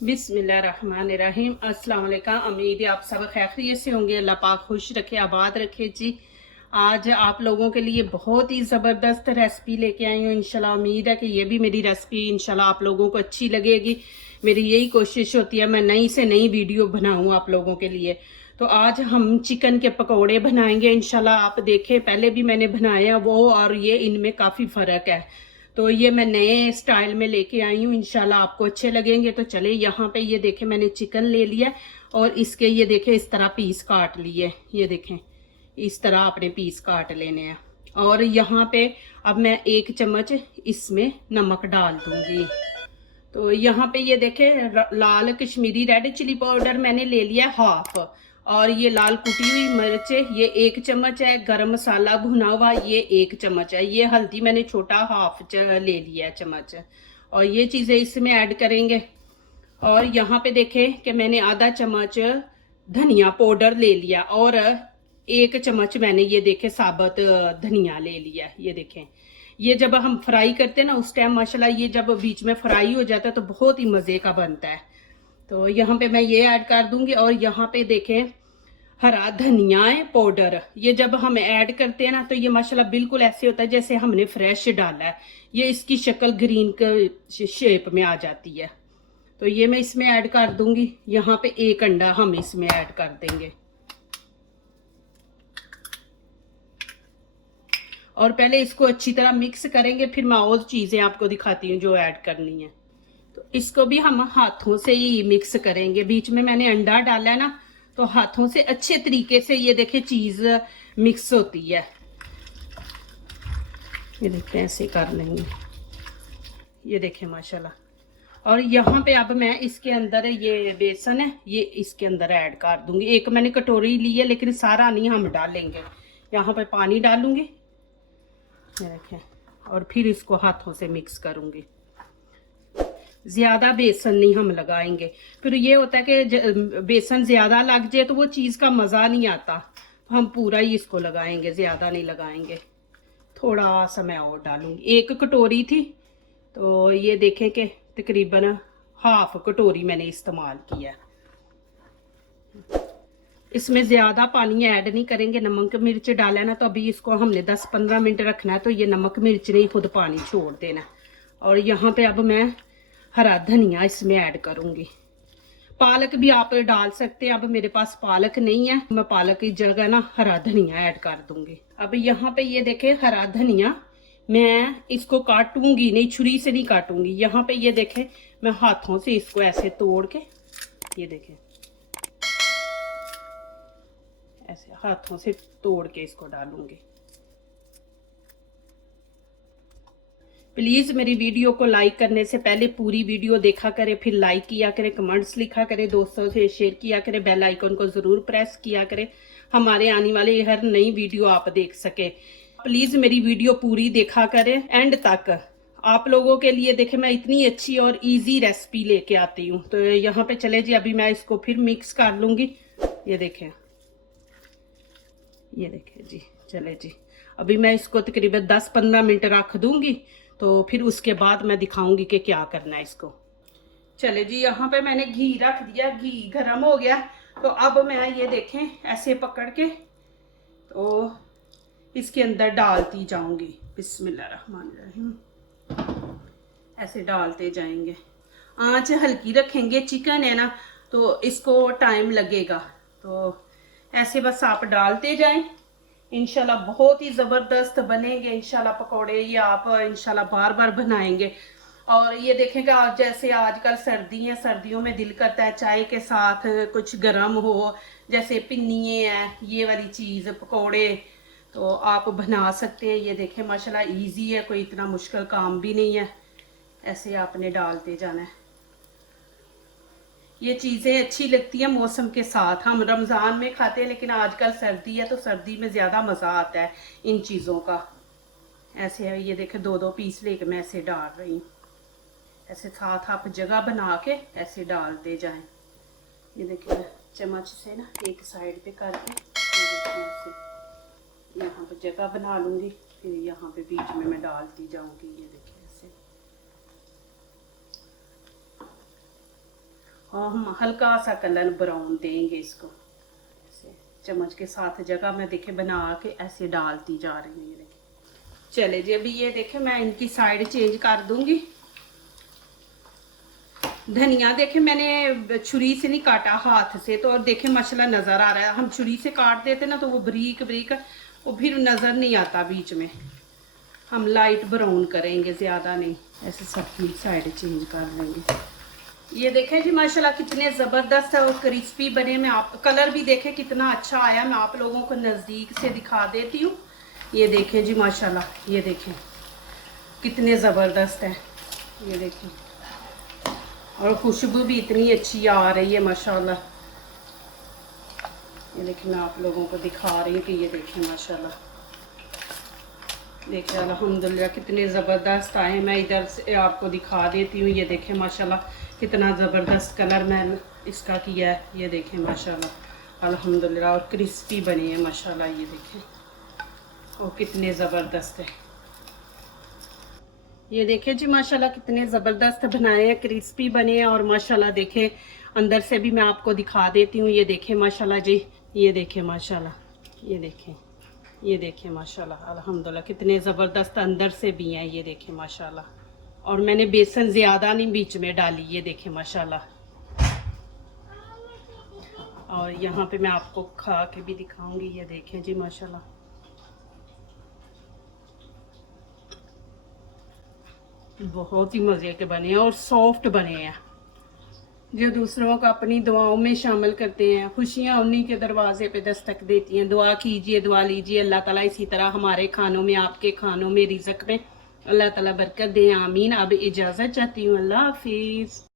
बिस्मिल्लाहिर्रहमानिर्रहीम। अस्सलाम वालेकुम। उम्मीद है आप सब खैरियत से होंगे। अल्लाह पाक खुश रखे, आबाद रखे जी। आज आप लोगों के लिए बहुत ही ज़बरदस्त रेसिपी लेके आई हूँ। इंशाल्लाह उम्मीद है कि ये भी मेरी रेसिपी इंशाल्लाह आप लोगों को अच्छी लगेगी। मेरी यही कोशिश होती है मैं नई से नई वीडियो बनाऊँ आप लोगों के लिए। तो आज हम चिकन के पकौड़े बनाएंगे इंशाल्लाह। आप देखें, पहले भी मैंने बनाया वो और ये, इनमें काफ़ी फ़र्क है। तो ये मैं नए स्टाइल में लेके आई हूँ, इंशाल्लाह आपको अच्छे लगेंगे। तो चले, यहाँ पे ये देखें मैंने चिकन ले लिया और इसके ये देखें इस तरह पीस काट लिए। ये देखें इस तरह अपने पीस काट लेने हैं। और यहाँ पे अब मैं 1 चम्मच इसमें नमक डाल दूंगी। तो यहाँ पे ये देखें लाल कश्मीरी रेड चिली पाउडर मैंने ले लिया हाफ, और ये लाल कुटी हुई मिर्च ये 1 चम्मच है। गरम मसाला भुना हुआ ये 1 चम्मच है। ये हल्दी मैंने छोटा हाफ ले लिया है चम्मच। और ये चीज़ें इसमें ऐड करेंगे। और यहाँ पे देखें कि मैंने आधा चम्मच धनिया पाउडर ले लिया और 1 चम्मच मैंने ये देखे साबुत धनिया ले लिया। ये देखें, ये जब हम फ्राई करते हैं ना उस टाइम माशाल्लाह ये जब बीच में फ्राई हो जाता है तो बहुत ही मज़े का बनता है। तो यहाँ पे मैं ये ऐड कर दूंगी। और यहाँ पे देखें हरा धनिया पाउडर, ये जब हम ऐड करते हैं ना तो ये माशाल्लाह बिल्कुल ऐसे होता है जैसे हमने फ्रेश डाला है। ये इसकी शक्ल ग्रीन शेप में आ जाती है। तो ये मैं इसमें ऐड कर दूंगी। यहाँ पे 1 अंडा हम इसमें ऐड कर देंगे। और पहले इसको अच्छी तरह मिक्स करेंगे, फिर मैं और चीज़ें आपको दिखाती हूँ जो ऐड करनी है। तो इसको भी हम हाथों से ही मिक्स करेंगे। बीच में मैंने अंडा डाला है ना, तो हाथों से अच्छे तरीके से ये देखे चीज़ मिक्स होती है। ये देखते हैं ऐसे कर लेंगे। ये देखें माशाल्लाह। और यहाँ पे अब मैं इसके अंदर ये बेसन है ये इसके अंदर ऐड कर दूंगी। एक मैंने कटोरी ली है लेकिन सारा नहीं हम डालेंगे। यहाँ पे पानी डालूंगी, ये देखें, और फिर इसको हाथों से मिक्स करूंगी। ज़्यादा बेसन नहीं हम लगाएंगे, फिर ये होता है कि बेसन ज़्यादा लग जाए तो वो चीज़ का मज़ा नहीं आता। तो हम पूरा ही इसको लगाएंगे, ज़्यादा नहीं लगाएंगे। थोड़ा सा मैं और डालूंगी। 1 कटोरी थी तो ये देखें कि तकरीबन हाफ कटोरी मैंने इस्तेमाल किया। इसमें ज़्यादा पानी ऐड नहीं करेंगे। नमक मिर्च डाला ना तो अभी इसको हमने 10-15 मिनट रखना है, तो ये नमक मिर्च ने खुद पानी छोड़ देना। और यहाँ पे अब मैं हरा धनिया इसमें ऐड करूँगी। पालक भी आप डाल सकते हैं, अब मेरे पास पालक नहीं है, मैं पालक की जगह ना हरा धनिया ऐड कर दूँगी। अब यहाँ पे ये देखें हरा धनिया मैं इसको काटूंगी नहीं, छुरी से नहीं काटूंगी। यहाँ पे ये देखें मैं हाथों से इसको ऐसे तोड़ के, ये देखें ऐसे हाथों से तोड़ के इसको डालूंगी। प्लीज़ मेरी वीडियो को लाइक करने से पहले पूरी वीडियो देखा करें, फिर लाइक किया करें, कमेंट्स लिखा करें, दोस्तों से शेयर किया करें, बेल आइकन को ज़रूर प्रेस किया करें, हमारे आने वाले हर नई वीडियो आप देख सके। प्लीज़ मेरी वीडियो पूरी देखा करें एंड तक। आप लोगों के लिए देखें मैं इतनी अच्छी और इजी रेसिपी लेके आती हूँ। तो यहाँ पे चले जी, अभी मैं इसको फिर मिक्स कर लूँगी। ये देखें, ये देखें जी, चले जी, अभी मैं इसको तकरीबन 10-15 मिनट रख दूँगी, तो फिर उसके बाद मैं दिखाऊंगी कि क्या करना है इसको। चले जी, यहाँ पे मैंने घी रख दिया, घी गर्म हो गया। तो अब मैं ये देखें ऐसे पकड़ के तो इसके अंदर डालती जाऊंगी। बिस्मिल्लाहिर्रहमानिर्रहीम, ऐसे डालते जाएंगे। आंच हल्की रखेंगे, चिकन है ना तो इसको टाइम लगेगा। तो ऐसे बस आप डालते जाएं, इंशाल्लाह बहुत ही ज़बरदस्त बनेंगे इंशाल्लाह पकौड़े। ये आप इंशाल्लाह बार बार बनाएंगे। और ये देखेंगे आज जैसे आजकल सर्दी है, सर्दियों में दिल करता है चाय के साथ कुछ गर्म हो, जैसे पिन्निए हैं ये वाली चीज़ पकौड़े, तो आप बना सकते हैं। ये देखें माशाल्लाह इजी है, कोई इतना मुश्किल काम भी नहीं है। ऐसे आपने डालते जाना है। ये चीज़ें अच्छी लगती हैं मौसम के साथ। हम रमज़ान में खाते हैं लेकिन आजकल सर्दी है तो सर्दी में ज़्यादा मज़ा आता है इन चीज़ों का। ऐसे है, ये देखें 2-2 पीस लेके मैं ऐसे डाल रही हूँ। ऐसे साथ आप जगह बना के ऐसे डालते जाएं। ये देखिए चम्मच से ना एक साइड पे करके ऐसे यहाँ पे जगह बना लूँगी, फिर यहाँ पे बीच में मैं डालती जाऊँगी। ये देखिए ऐसे। और हम हल्का सा कलर ब्राउन देंगे इसको। ऐसे चम्मच के साथ जगह मैं देखे बना के ऐसे डालती जा रही हूँ। ये देखिए, चले जी अभी ये देखे मैं इनकी साइड चेंज कर दूंगी। धनिया देखे मैंने छुरी से नहीं काटा, हाथ से, तो और देखे माशाल्लाह नजर आ रहा है। हम छुरी से काट देते ना तो वो बारीक बारीक वो फिर नजर नहीं आता बीच में। हम लाइट ब्राउन करेंगे, ज्यादा नहीं, ऐसे सबकी साइड चेंज कर लेंगे। ये देखें जी माशाल्लाह कितने जबरदस्त और क्रिस्पी बने। मैं आप कलर भी देखें कितना अच्छा आया। मैं आप लोगों को नजदीक से दिखा देती हूँ। ये देखें जी माशाल्लाह, ये देखें कितने जबरदस्त है। ये देखें, और खुशबू भी इतनी अच्छी आ रही है माशाल्लाह। ये देखिए मैं आप लोगों को दिखा रही हूँ कि ये देखें माशाल्लाह, देखिए अल्हम्दुलिल्लाह कितने ज़बरदस्त आए। मैं इधर से आपको दिखा देती हूँ। ये देखें माशाल्लाह कितना ज़बरदस्त कलर मैंने इसका किया है। ये देखें माशाल्लाह अल्हम्दुलिल्लाह, और क्रिस्पी बने हैं माशाल्लाह। ये देखें और कितने ज़बरदस्त है। ये देखें जी माशाल्लाह कितने ज़बरदस्त बनाए हैं, क्रिस्पी बने हैं। और माशाल्लाह देखें अंदर से भी मैं आपको दिखा देती हूँ। ये देखें माशाल्लाह जी, ये देखें माशाल्लाह, ये देखें, ये देखें माशाल्लाह अल्हम्दुलिल्लाह कितने ज़बरदस्त अंदर से भी हैं। ये देखें माशाल्लाह, और मैंने बेसन ज़्यादा नहीं बीच में डाली। ये देखें माशाल्लाह, और यहाँ पे मैं आपको खा के भी दिखाऊंगी। ये देखें जी माशाल्लाह, बहुत ही मज़े के बने हैं और सॉफ्ट बने हैं। जो दूसरों को अपनी दुआओं में शामिल करते हैं, खुशियाँ उन्हीं के दरवाजे पे दस्तक देती हैं। दुआ कीजिए, दुआ लीजिए, अल्लाह ताला इसी तरह हमारे खानों में, आपके खानों में, रिज़्क़ में अल्लाह ताला बरकत दे। आमीन। अब इजाज़त चाहती हूँ, अल्लाह हाफिज़।